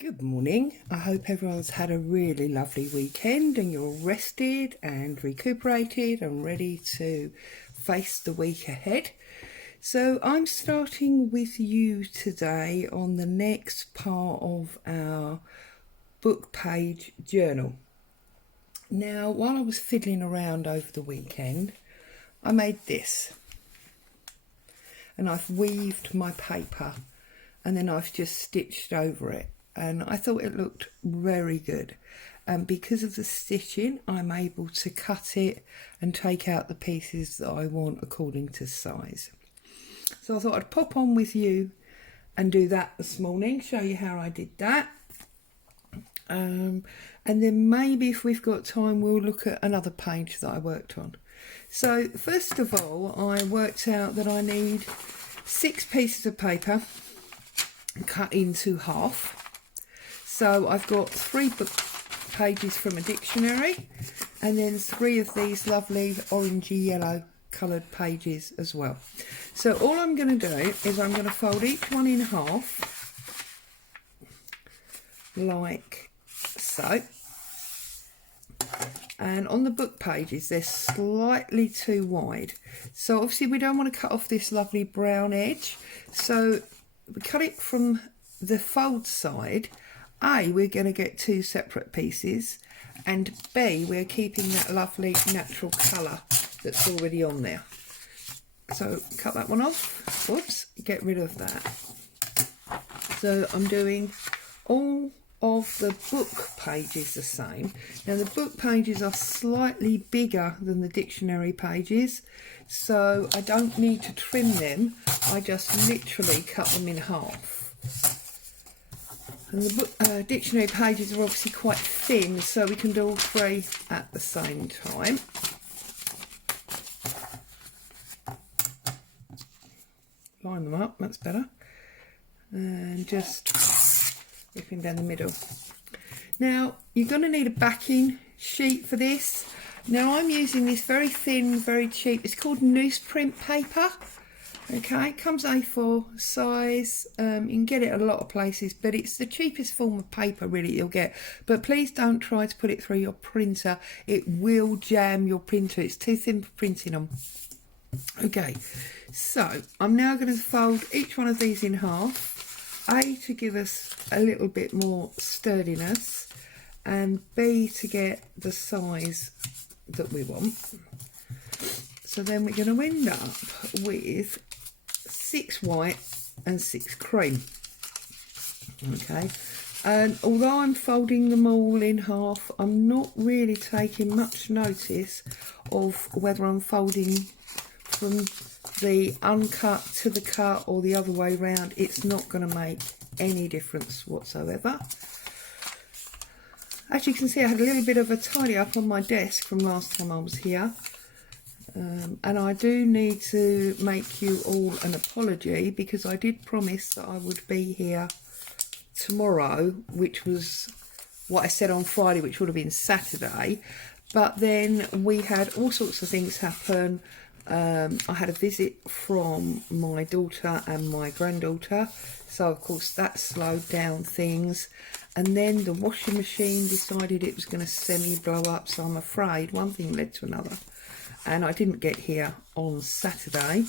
Good morning. I hope everyone's had a really lovely weekend and you're rested and recuperated and ready to face the week ahead. So I'm starting with you today on the next part of our book page journal. Now, while I was fiddling around over the weekend, I made this, and I've weaved my paper and then I've just stitched over it. And I thought it looked very good, and because of the stitching I'm able to cut it and take out the pieces that I want according to size. So I thought I'd pop on with you and do that this morning, show you how I did that, and then maybe if we've got time we'll look at another page that I worked on. So first of all, I worked out that I need 6 pieces of paper cut into half. So I've got 3 book pages from a dictionary and then 3 of these lovely orangey yellow coloured pages as well. So all I'm going to do is I'm going to fold each one in half like so. And on the book pages they're slightly too wide, so obviously we don't want to cut off this lovely brown edge, so we cut it from the fold side. A, we're going to get 2 separate pieces, and B, we're keeping that lovely natural colour that's already on there. So cut that one off, whoops, get rid of that. So I'm doing all of the book pages the same. Now the book pages are slightly bigger than the dictionary pages, so I don't need to trim them, I just literally cut them in half. And the book, dictionary pages are obviously quite thin, so we can do all 3 at the same time. Line them up, that's better. And just ripping down the middle. Now, you're going to need a backing sheet for this. Now, I'm using this very thin, very cheap, it's called newsprint paper. Okay, it comes A4 size, you can get it at a lot of places, but it's the cheapest form of paper really you'll get. But please don't try to put it through your printer, it will jam your printer, it's too thin for printing on. Okay, so I'm now going to fold each one of these in half, A, to give us a little bit more sturdiness, and B, to get the size that we want. So then we're going to end up with 6 white and 6 cream. Okay, and although I'm folding them all in half, I'm not really taking much notice of whether I'm folding from the uncut to the cut or the other way round. It's not going to make any difference whatsoever. As you can see, I had a little bit of a tidy up on my desk from last time I was here. And I do need to make you all an apology, because I did promise that I would be here tomorrow, which was what I said on Friday, which would have been Saturday. But then we had all sorts of things happen. I had a visit from my daughter and my granddaughter, so of course that slowed down things. And then the washing machine decided it was going to semi-blow up, so I'm afraid one thing led to another. And I didn't get here on Saturday.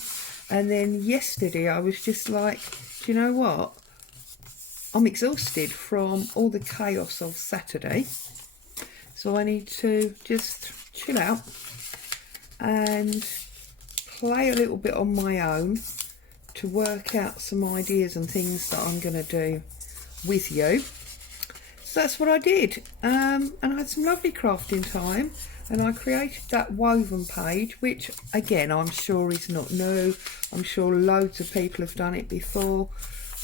And then yesterday I was just like, do you know what? I'm exhausted from all the chaos of Saturday. So I need to just chill out and play a little bit on my own to work out some ideas and things that I'm going to do with you. So that's what I did. And I had some lovely crafting time. And I created that woven page, which again I'm sure is not new. I'm sure loads of people have done it before,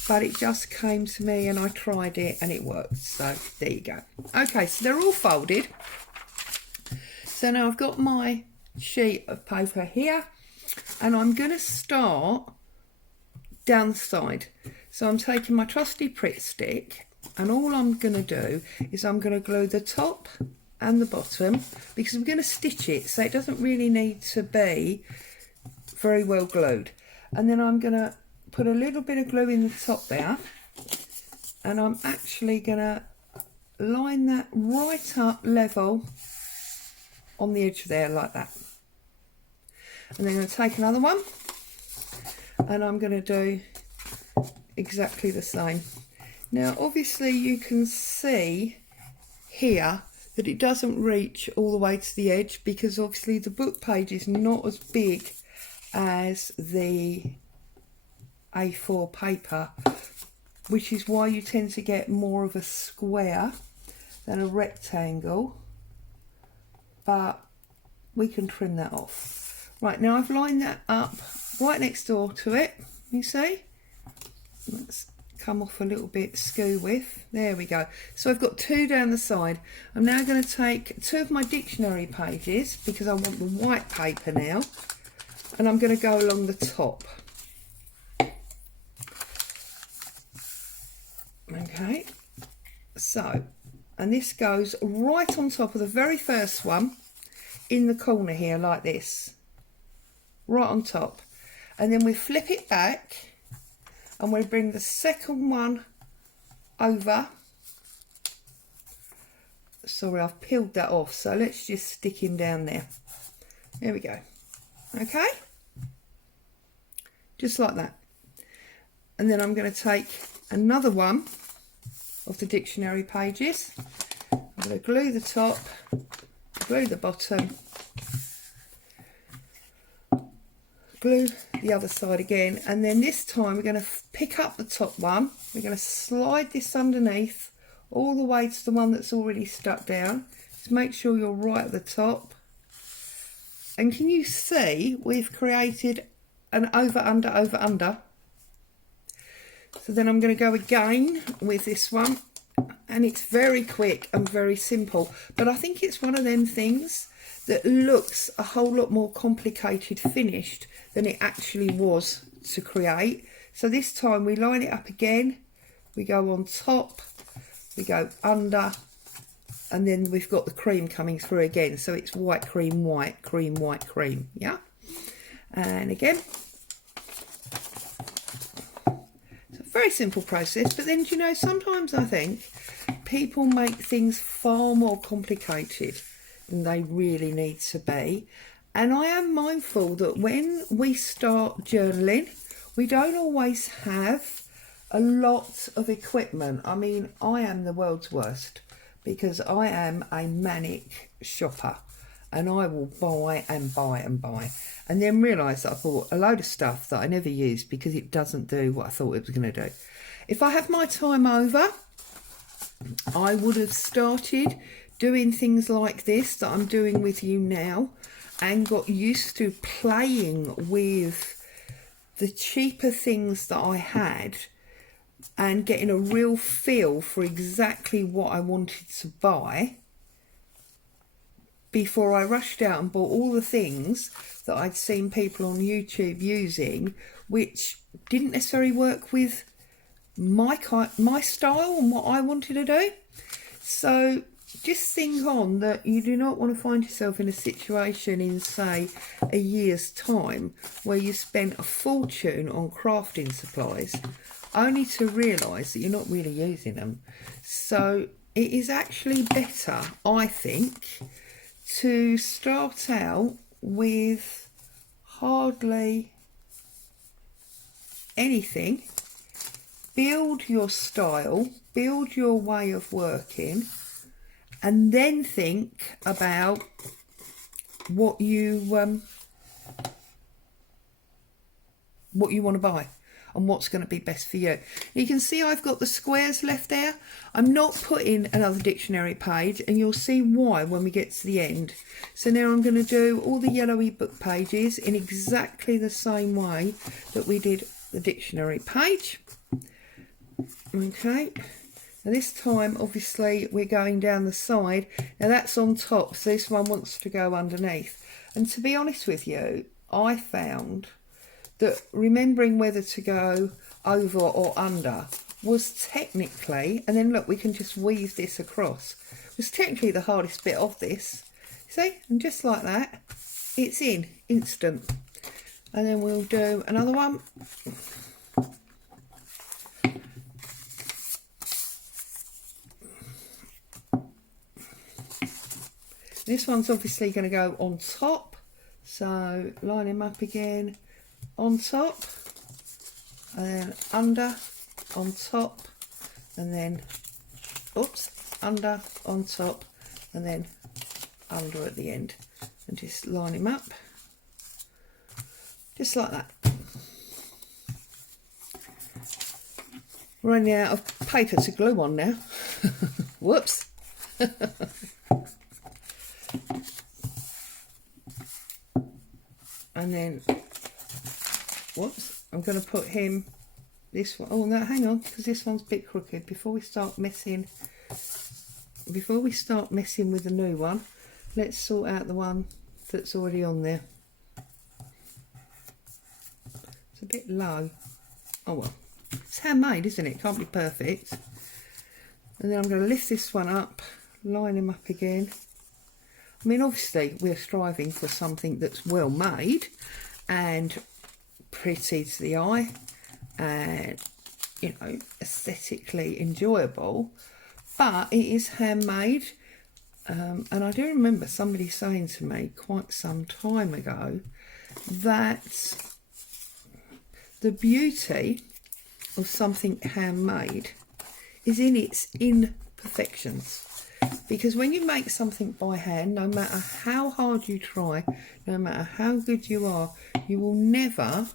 but it just came to me and I tried it and it worked. So there you go. Okay, so they're all folded. So now I've got my sheet of paper here, and I'm going to start down the side. So I'm taking my trusty Pritt stick, and all I'm going to do is I'm going to glue the top and the bottom, because I'm going to stitch it, so it doesn't really need to be very well glued. And then I'm going to put a little bit of glue in the top there, and I'm actually gonna line that right up level on the edge there like that. And then I'm going to take another one and I'm going to do exactly the same. Now obviously you can see here that it doesn't reach all the way to the edge, because obviously the book page is not as big as the A4 paper, which is why you tend to get more of a square than a rectangle, but we can trim that off. Right, now I've lined that up right next door to it, you see. Let's come off a little bit skew with. There we go. So I've got 2 down the side. I'm now going to take 2 of my dictionary pages, because I want the white paper now, and I'm going to go along the top. Okay, so, and this goes right on top of the very first one in the corner here, like this, right on top. And then we flip it back and we bring the second one over. Sorry, I've peeled that off, so let's just stick him down there. There we go. Okay, just like that. And then I'm going to take another one of the dictionary pages. I'm going to glue the top, glue the bottom, glue the other side again, and then this time we're going to pick up the top one. We're going to slide this underneath all the way to the one that's already stuck down. Just make sure you're right at the top. And can you see we've created an over, under, over, under? So then I'm going to go again with this one, and it's very quick and very simple, but I think it's one of them things that looks a whole lot more complicated finished than it actually was to create. So this time we line it up again, we go on top, we go under, and then we've got the cream coming through again. So it's white, cream, white, cream, white, cream, yeah? And again. Very simple process, but then, you know, sometimes I think people make things far more complicated than they really need to be. And I am mindful that when we start journaling, we don't always have a lot of equipment. I mean, I am the world's worst, because I am a manic shopper and I will buy and buy and buy, and then realise that I bought a load of stuff that I never use because it doesn't do what I thought it was going to do. If I had my time over, I would have started doing things like this that I'm doing with you now, and got used to playing with the cheaper things that I had and getting a real feel for exactly what I wanted to buy, before I rushed out and bought all the things that I'd seen people on YouTube using, which didn't necessarily work with my style and what I wanted to do. So just think on that you do not want to find yourself in a situation in, say, a year's time where you spent a fortune on crafting supplies only to realise that you're not really using them. So it is actually better, I think, to start out with hardly anything, build your style, build your way of working, and then think about what you want to buy and what's going to be best for you. You can see I've got the squares left there. I'm not putting another dictionary page, and you'll see why when we get to the end. So now I'm going to do all the yellowy book pages in exactly the same way that we did the dictionary page. Okay, now this time obviously we're going down the side. Now that's on top, so this one wants to go underneath. And to be honest with you, I found that remembering whether to go over or under was technically, and then look, we can just weave this across, was technically the hardest bit of this. See, and just like that, it's in, instant. And then we'll do another one. This one's obviously going to go on top, so line him up again, on top, and then under, on top, and then, oops, under, on top, and then under at the end, and just line him up, just like that. Running out of paper to glue on now. Whoops. And then, whoops, I'm going to put him, this one, oh no, hang on, because this one's a bit crooked. Before we start messing with the new one, let's sort out the one that's already on there. It's a bit low. Oh well, it's handmade, isn't it? Can't be perfect. And then I'm going to lift this one up, line him up again. I mean, obviously, we're striving for something that's well made and pretty to the eye and, you know, aesthetically enjoyable, but it is handmade. And I do remember somebody saying to me quite some time ago that the beauty of something handmade is in its imperfections. Because when you make something by hand, no matter how hard you try, no matter how good you are, you will never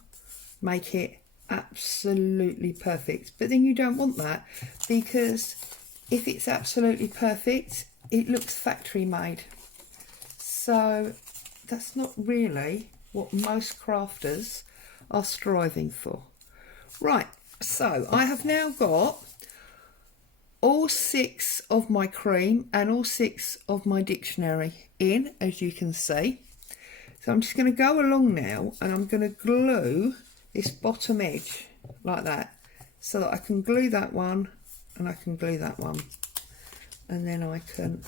make it absolutely perfect. But then you don't want that, because if it's absolutely perfect, it looks factory made. So that's not really what most crafters are striving for. Right, so I have now got all 6 of my cream and all 6 of my dictionary in, as you can see. So I'm just going to go along now and I'm going to glue this bottom edge like that, so that I can glue that one and I can glue that one, and then I can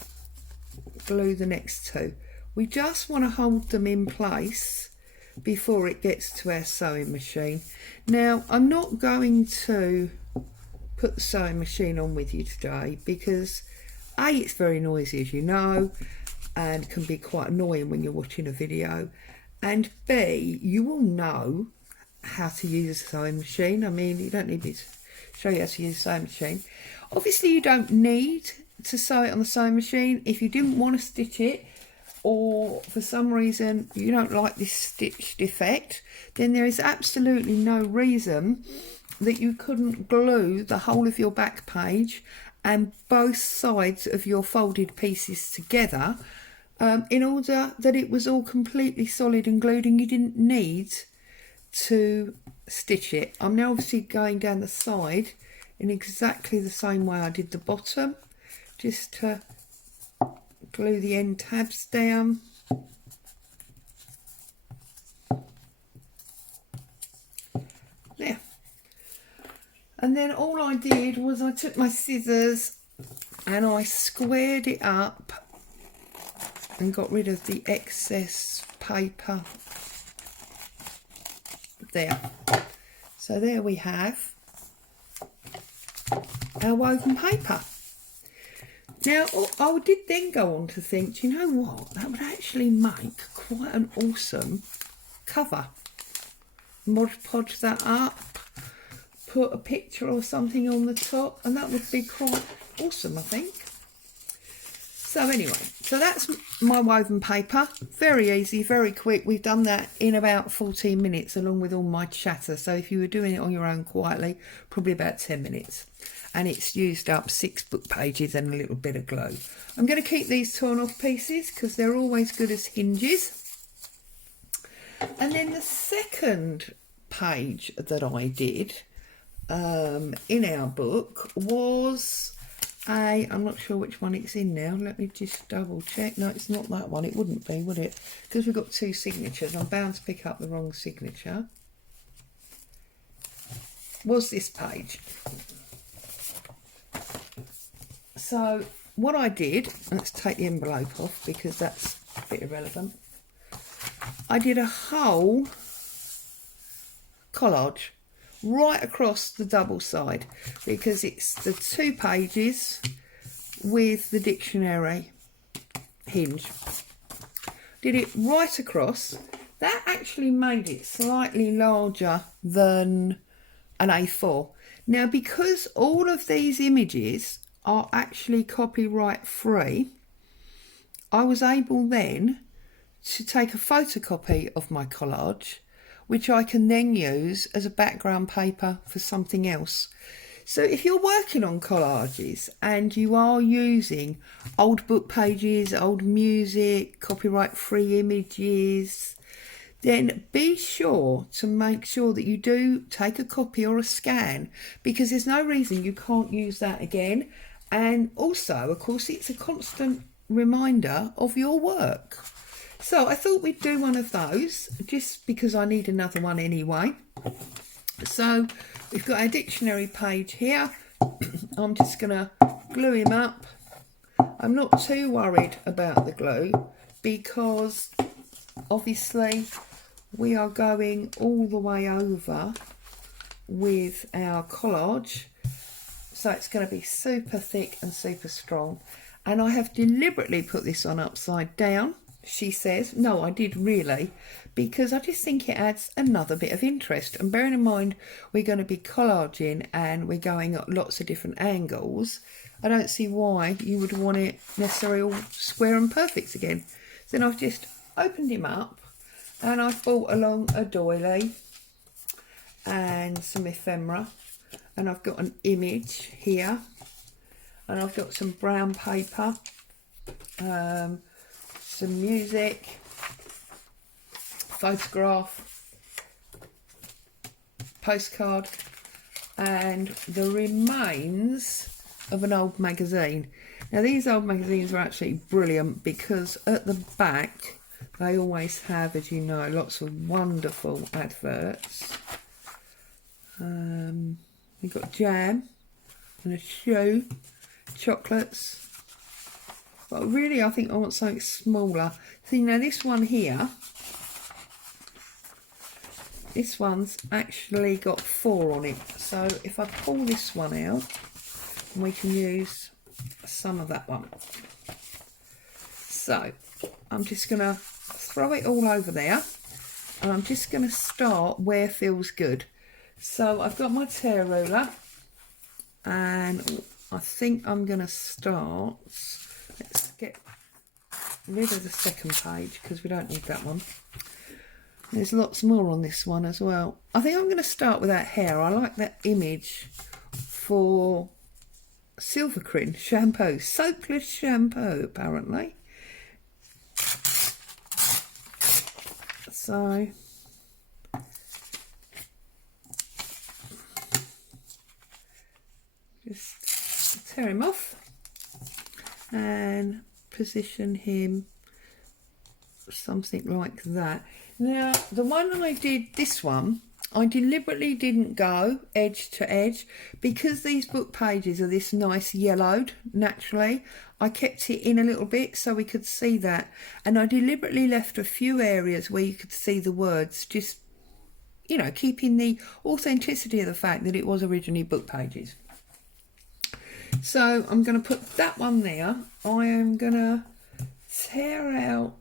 glue the next 2. We just want to hold them in place before it gets to our sewing machine. Now, I'm not going to put the sewing machine on with you today because A, it's very noisy, as you know, and can be quite annoying when you're watching a video, and B, you will know how to use a sewing machine. I mean, you don't need me to show you how to use a sewing machine. Obviously, you don't need to sew it on the sewing machine. If you didn't want to stitch it, or for some reason you don't like this stitched effect, then there is absolutely no reason that you couldn't glue the whole of your back page and both sides of your folded pieces together in order that it was all completely solid and glued and you didn't need to stitch it. I'm now obviously going down the side in exactly the same way I did the bottom, just to glue the end tabs down. There. And then all I did was I took my scissors and I squared it up and got rid of the excess paper there. So there we have our woven paper. Now, I did then go on to think, do you know what? That would actually make quite an awesome cover. Mod Podge that up, put a picture or something on the top, and that would be quite awesome, I think. So anyway, so that's my woven paper. Very easy, very quick. We've done that in about 14 minutes along with all my chatter. So if you were doing it on your own quietly, probably about 10 minutes. And it's used up 6 book pages and a little bit of glue. I'm going to keep these torn off pieces because they're always good as hinges. And then the second page that I did in our book was I'm not sure which one it's in now. Let me just double check. No, it's not that one. It wouldn't be, would it? Because we've got 2 signatures. I'm bound to pick up the wrong signature. Was this page. So what I did, let's take the envelope off because that's a bit irrelevant. I did a whole collage right across the double side because it's the 2 pages with the dictionary hinge. Did it right across. That actually made it slightly larger than an A4. Now, because all of these images are actually copyright free, I was able then to take a photocopy of my collage, which I can then use as a background paper for something else. So if you're working on collages and you are using old book pages, old music, copyright free images, then be sure to make sure that you do take a copy or a scan, because there's no reason you can't use that again. And also, of course, it's a constant reminder of your work. So I thought we'd do one of those, just because I need another one anyway. So we've got our dictionary page here. I'm just going to glue him up. I'm not too worried about the glue, because obviously we are going all the way over with our collage, so it's going to be super thick and super strong. And I have deliberately put this on upside down, she says. No, I did really, because I just think it adds another bit of interest. And bearing in mind we're going to be collaging and we're going at lots of different angles, I don't see why you would want it necessarily all square and perfect again. So then I've just opened him up, and I've brought along a doily and some ephemera, and I've got an image here, and I've got some brown paper, some music, photograph, postcard, and the remains of an old magazine. Now, these old magazines are actually brilliant, because at the back they always have, as you know, lots of wonderful adverts. We've got jam and a shoe, chocolates. But really, I think I want something smaller. See, now this one here, this one's actually got 4 on it. So if I pull this one out, we can use some of that one. So I'm just going to throw it all over there, and I'm just going to start where feels good. So I've got my tear ruler, and I think I'm going to start. Let's get rid of the second page, because we don't need that one. There's lots more on this one as well. I think I'm going to start with that hair. I like that image for Silvercrin shampoo, soapless shampoo apparently. So just tear him off and position him something like that. Now, the one I did, this one, I deliberately didn't go edge to edge, because these book pages are this nice yellowed naturally. I kept it in a little bit so we could see that, and I deliberately left a few areas where you could see the words, just, you know, keeping the authenticity of the fact that it was originally book pages. So I'm going to put that one there. I am going to tear out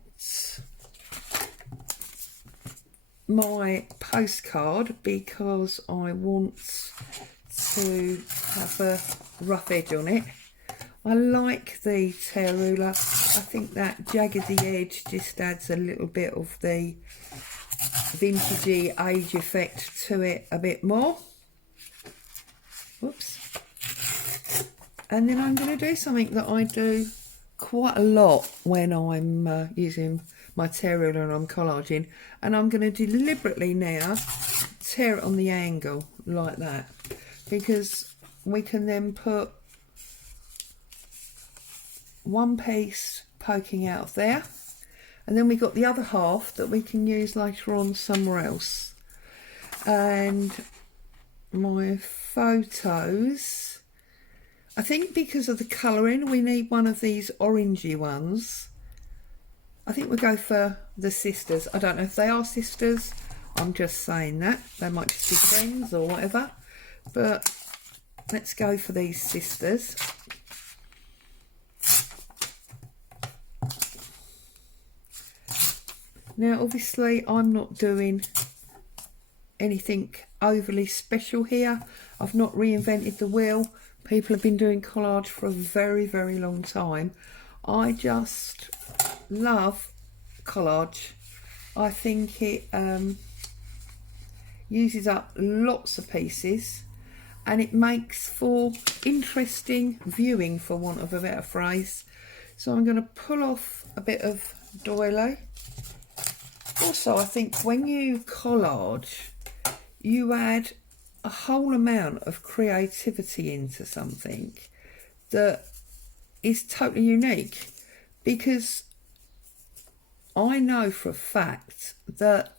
my postcard, because I want to have a rough edge on it. I like the tear ruler. I think that jaggedy edge just adds a little bit of the vintagey age effect to it a bit more. Whoops. And then I'm going to do something that I do quite a lot when I'm using my tear ruler and I'm collaging, and I'm going to deliberately now tear it on the angle like that, because we can then put one piece poking out of there, and then we've got the other half that we can use later on somewhere else. And my photos, I think because of the colouring we need one of these orangey ones. I think we'll go for the sisters. I don't know if they are sisters, I'm just saying that. They might just be friends or whatever, but let's go for these sisters. Now obviously I'm not doing anything overly special here. I've not reinvented the wheel. People have been doing collage for a very, very long time. I just love collage. I think it uses up lots of pieces and it makes for interesting viewing, for want of a better phrase. So I'm going to pull off a bit of doily. Also, I think when you collage, you add a whole amount of creativity into something that is totally unique, because I know for a fact that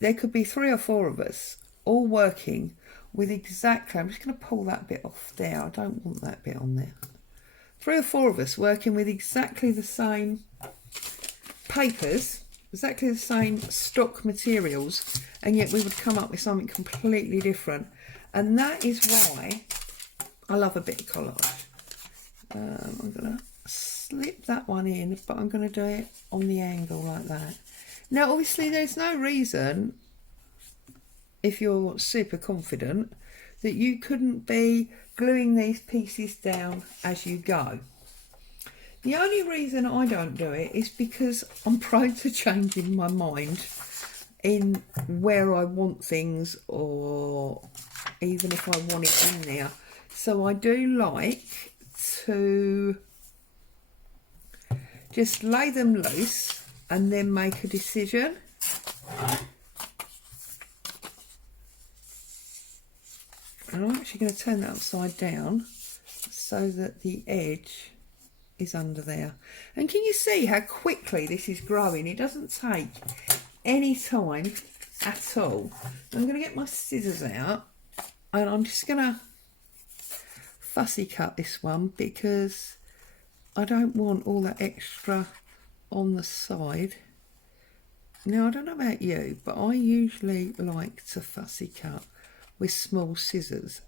there could be 3 or 4 of us all working with exactly, I'm just going to pull that bit off there, I don't want that bit on there. 3 or 4 of us working with exactly the same papers, exactly the same stock materials, and yet we would come up with something completely different. And that is why I love a bit of collage. I'm going to slip that one in, but I'm going to do it on the angle like that. Now obviously there's no reason, if you're super confident, that you couldn't be gluing these pieces down as you go. The only reason I don't do it is because I'm prone to changing my mind in where I want things, or even if I want it in there. So I do like to just lay them loose and then make a decision. And I'm actually going to turn that upside down so that the edge is under there. And can you see how quickly this is growing? It doesn't take any time at all. I'm going to get my scissors out and I'm just going to fussy cut this one, because I don't want all that extra on the side. Now I don't know about you, but I usually like to fussy cut with small scissors.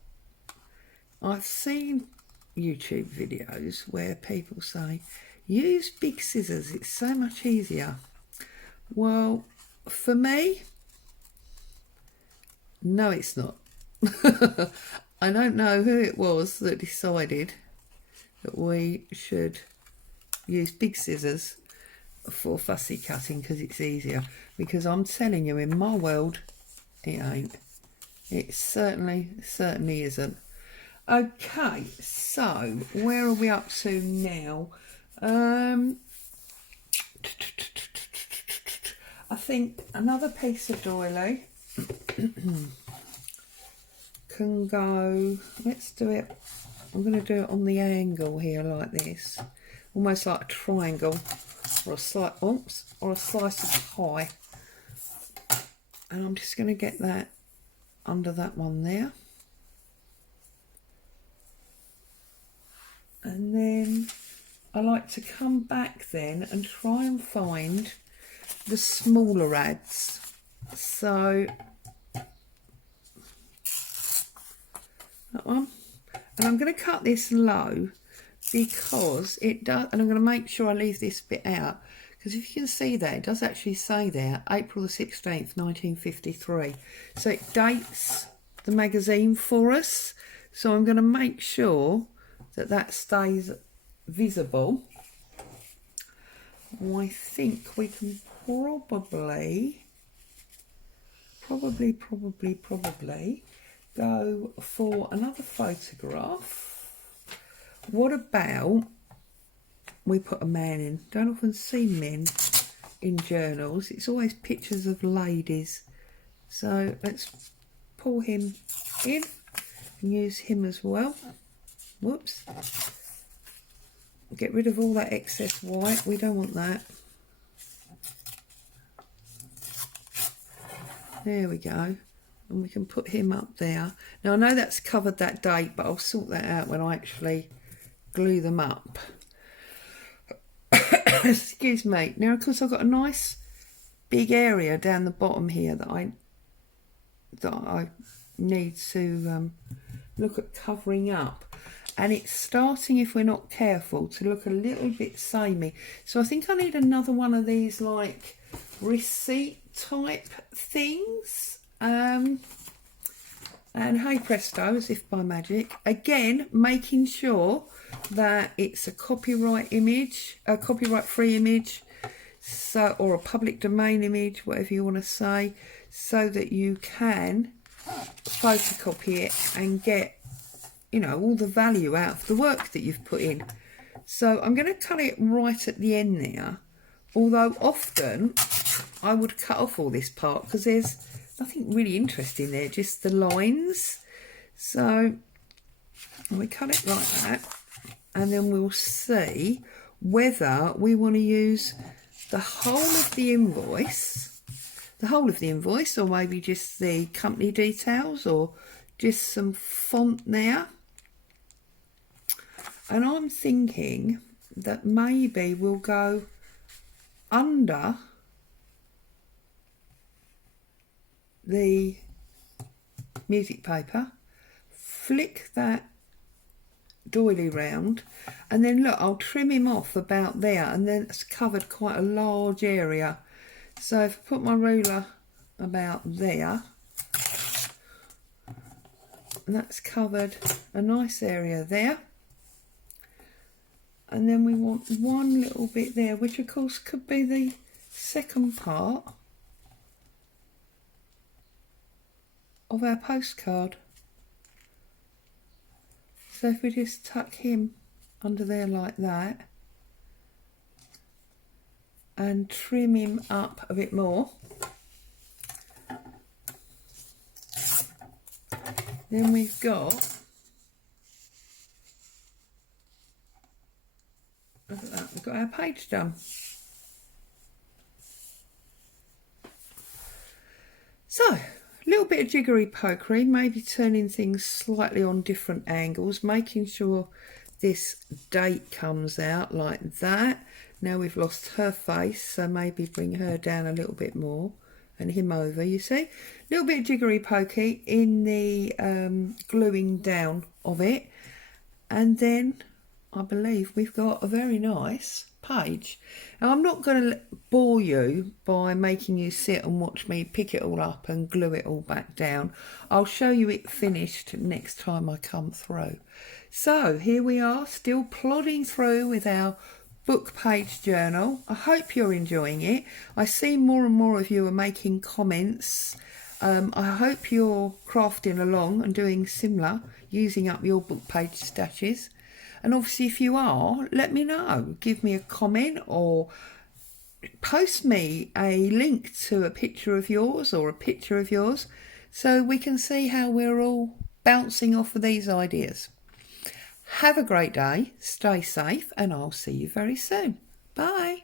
I've seen YouTube videos where people say use big scissors, it's so much easier. Well, for me, no it's not. I don't know who it was that decided that we should use big scissors for fussy cutting because it's easier, because I'm telling you, in my world it ain't. It certainly isn't. Okay, so where are we up to now? I think another piece of doily can go, let's do it, I'm going to do it on the angle here like this, almost like a triangle or a slice, or a slice of pie. And I'm just going to get that under that one there. And then I like to come back then and try and find the smaller ads. So that one. And I'm going to cut this low because it does, and I'm going to make sure I leave this bit out, because if you can see there, it does actually say there, April the 16th, 1953. So it dates the magazine for us. So I'm going to make sure that that stays visible. I think we can probably go for another photograph. What about we put a man in? Don't often see men in journals. It's always pictures of ladies. So let's pull him in and use him as well. Whoops. Get rid of all that excess white. We don't want that. There we go. And we can put him up there. Now I know that's covered that date, but I'll sort that out when I actually glue them up. Excuse me. Now of course I've got a nice big area down the bottom here that I need to look at covering up. and it's starting, if we're not careful, to look a little bit samey. So I think I need another one of these like receipt type things. And hey presto, as if by magic, again making sure that it's a copyright image, a copyright free image, so, or a public domain image, whatever you want to say, so that you can photocopy it and get, you know, all the value out of the work that you've put in. So I'm going to cut it right at the end there, although often I would cut off all this part because there's nothing really interesting there, just the lines. So we cut it like that, and then we'll see whether we want to use the whole of the invoice, or maybe just the company details, or just some font there. And I'm thinking that maybe we'll go under the music paper, flick that doily round, and then look, I'll trim him off about there, and then it's covered quite a large area. So if I put my ruler about there, and that's covered a nice area there, and then we want one little bit there, which of course could be the second part of our postcard. So if we just tuck him under there like that and trim him up a bit more, then we've got, look at that, we've got our page done. So, a little bit of jiggery pokery, maybe turning things slightly on different angles, making sure this date comes out like that. Now we've lost her face, so maybe bring her down a little bit more and him over, you see. A little bit of jiggery pokey in the gluing down of it. And then I believe we've got a very nice page. Now I'm not going to bore you by making you sit and watch me pick it all up and glue it all back down. I'll show you it finished next time I come through. So here we are, still plodding through with our book page journal. I hope you're enjoying it. I see more and more of you are making comments. I hope you're crafting along and doing similar, using up your book page stashes. And obviously if you are, let me know. Give me a comment or post me a link to a picture of yours or a picture of yours so we can see how we're all bouncing off of these ideas. Have a great day, stay safe, and I'll see you very soon. Bye.